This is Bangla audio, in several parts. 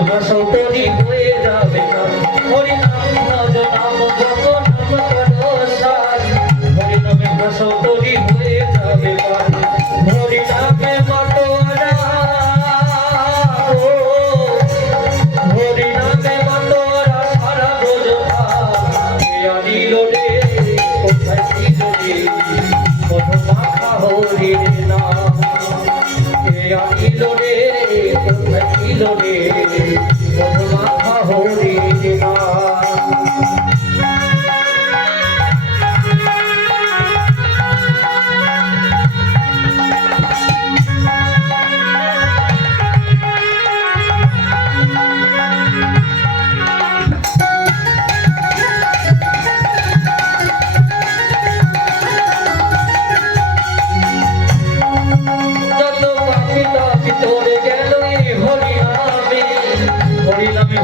হাসো পরি হয়ে যাবে না ভগবান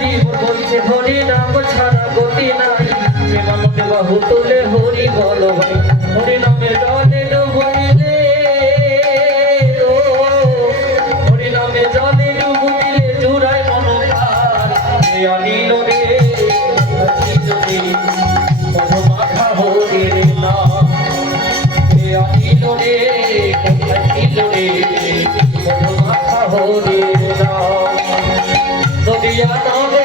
জীব বলছে হরি নাম ছাড়া গতি নাই। প্রেমানন্দে বাহু তুলে হরি বল হরি নামে Yeah,